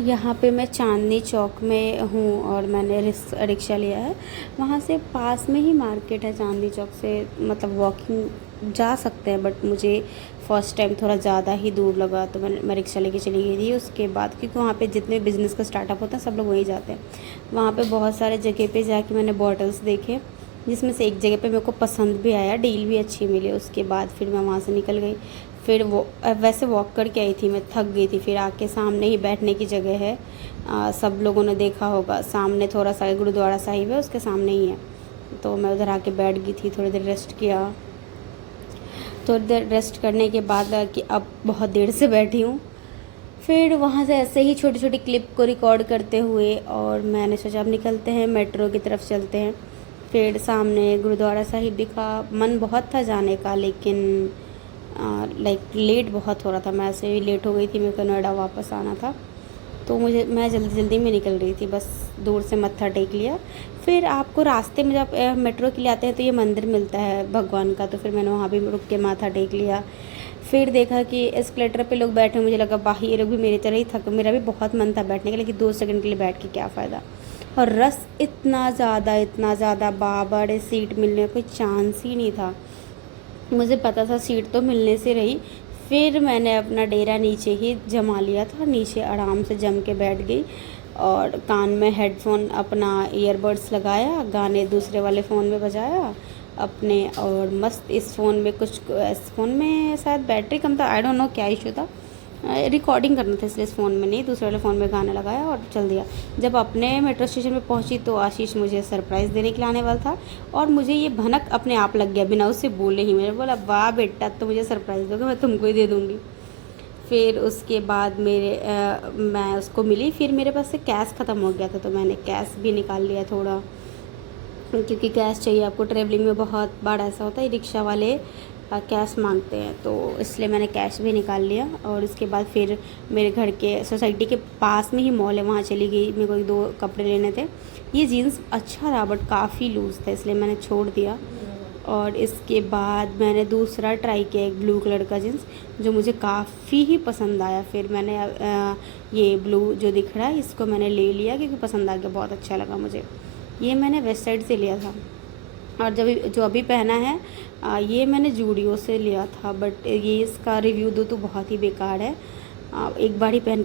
यहाँ पे मैं चांदनी चौक में हूँ और मैंने रिक्शा लिया है। वहाँ से पास में ही मार्केट है चांदनी चौक से, मतलब वॉकिंग जा सकते हैं, बट मुझे फ़र्स्ट टाइम थोड़ा ज़्यादा ही दूर लगा तो मैं रिक्शा लेके चली गई थी। उसके बाद क्योंकि वहाँ पे जितने बिज़नेस का स्टार्टअप होता है सब लोग वहीं जाते हैं। वहाँ पे बहुत सारे जगह पे जाके मैंने बॉटल्स देखे, जिसमें से एक जगह पे मेरे को पसंद भी आया, डील भी अच्छी मिली। उसके बाद फिर मैं वहाँ से निकल गई। फिर वो वैसे वॉक करके आई थी, मैं थक गई थी। फिर आके सामने ही बैठने की जगह है, सब लोगों ने देखा होगा, सामने थोड़ा सा गुरुद्वारा साहिब है, उसके सामने ही है। तो मैं उधर आके बैठ गई थी, थोड़ी देर रेस्ट किया। थोड़ी देर रेस्ट करने के बाद कि अब बहुत देर से बैठी हूँ। फिर वहाँ से ऐसे ही छोटी छोटी क्लिप को रिकॉर्ड करते हुए और मैंने सोचा अब निकलते हैं, मेट्रो की तरफ चलते हैं। फिर सामने गुरुद्वारा साहिब दिखा, मन बहुत था जाने का, लेकिन लाइक लेट बहुत हो रहा था। मैं ऐसे ही लेट हो गई थी, मेरे को नोएडा वापस आना था, तो मैं जल्दी जल्दी में निकल रही थी, बस दूर से मत्था टेक लिया। फिर आपको रास्ते में जब मेट्रो के लिए आते हैं तो ये मंदिर मिलता है भगवान का, तो फिर मैंने वहाँ भी रुक के माथा टेक लिया। फिर देखा कि एस्केलेटर पे लोग बैठे, मुझे लगा बाहर ये लोग भी मेरी तरह ही थक, मेरा भी बहुत मन था बैठने का, लेकिन 2 सेकंड के लिए बैठ के क्या फ़ायदा। और रस इतना ज़्यादा, बाबा सीट मिलने का कोई चांस ही नहीं था। मुझे पता था सीट तो मिलने से रही। फिर मैंने अपना डेरा नीचे ही जमा लिया था, नीचे आराम से जम के बैठ गई और कान में हेडफोन अपना ईयरबड्स लगाया, गाने दूसरे वाले फ़ोन में बजाया अपने, और मस्त इस फ़ोन में इस फ़ोन में शायद बैटरी कम था, आई डोंट नो क्या इशू था, रिकॉर्डिंग करना था इसलिए इस फ़ोन में नहीं, दूसरे वाले फ़ोन में गाना लगाया और चल दिया। जब अपने मेट्रो स्टेशन पे पहुंची तो आशीष मुझे सरप्राइज़ देने के लिए आने वाला था, और मुझे ये भनक अपने आप लग गया बिना उससे बोले ही। मैंने बोला वाह बेटा, तो मुझे सरप्राइज़ दोगे, मैं तुमको ही दे दूँगी। फिर उसके बाद मैं उसको मिली। फिर मेरे पास से कैश ख़त्म हो गया था, तो मैंने कैश भी निकाल लिया थोड़ा, क्योंकि कैश चाहिए आपको। ट्रैवलिंग में बहुत बार ऐसा होता है रिक्शा वाले कैश मांगते हैं, तो इसलिए मैंने कैश भी निकाल लिया। और उसके बाद फिर मेरे घर के सोसाइटी के पास में ही मॉल है, वहाँ चली गई। मेरे को 2 कपड़े लेने थे। ये जीन्स अच्छा था बट काफ़ी लूज़ था, इसलिए मैंने छोड़ दिया। और इसके बाद मैंने दूसरा ट्राई किया, एक ब्लू कलर का जीन्स, जो मुझे काफ़ी ही पसंद आया। फिर मैंने ये ब्लू जो दिख रहा है इसको मैंने ले लिया, क्योंकि पसंद आ गया, बहुत अच्छा लगा मुझे। ये मैंने वेस्ट साइड से लिया था। और जब जो अभी पहना है ये मैंने जूडियो से लिया था, बट ये इसका रिव्यू दूँ तो बहुत ही बेकार है। एक बार ही पहन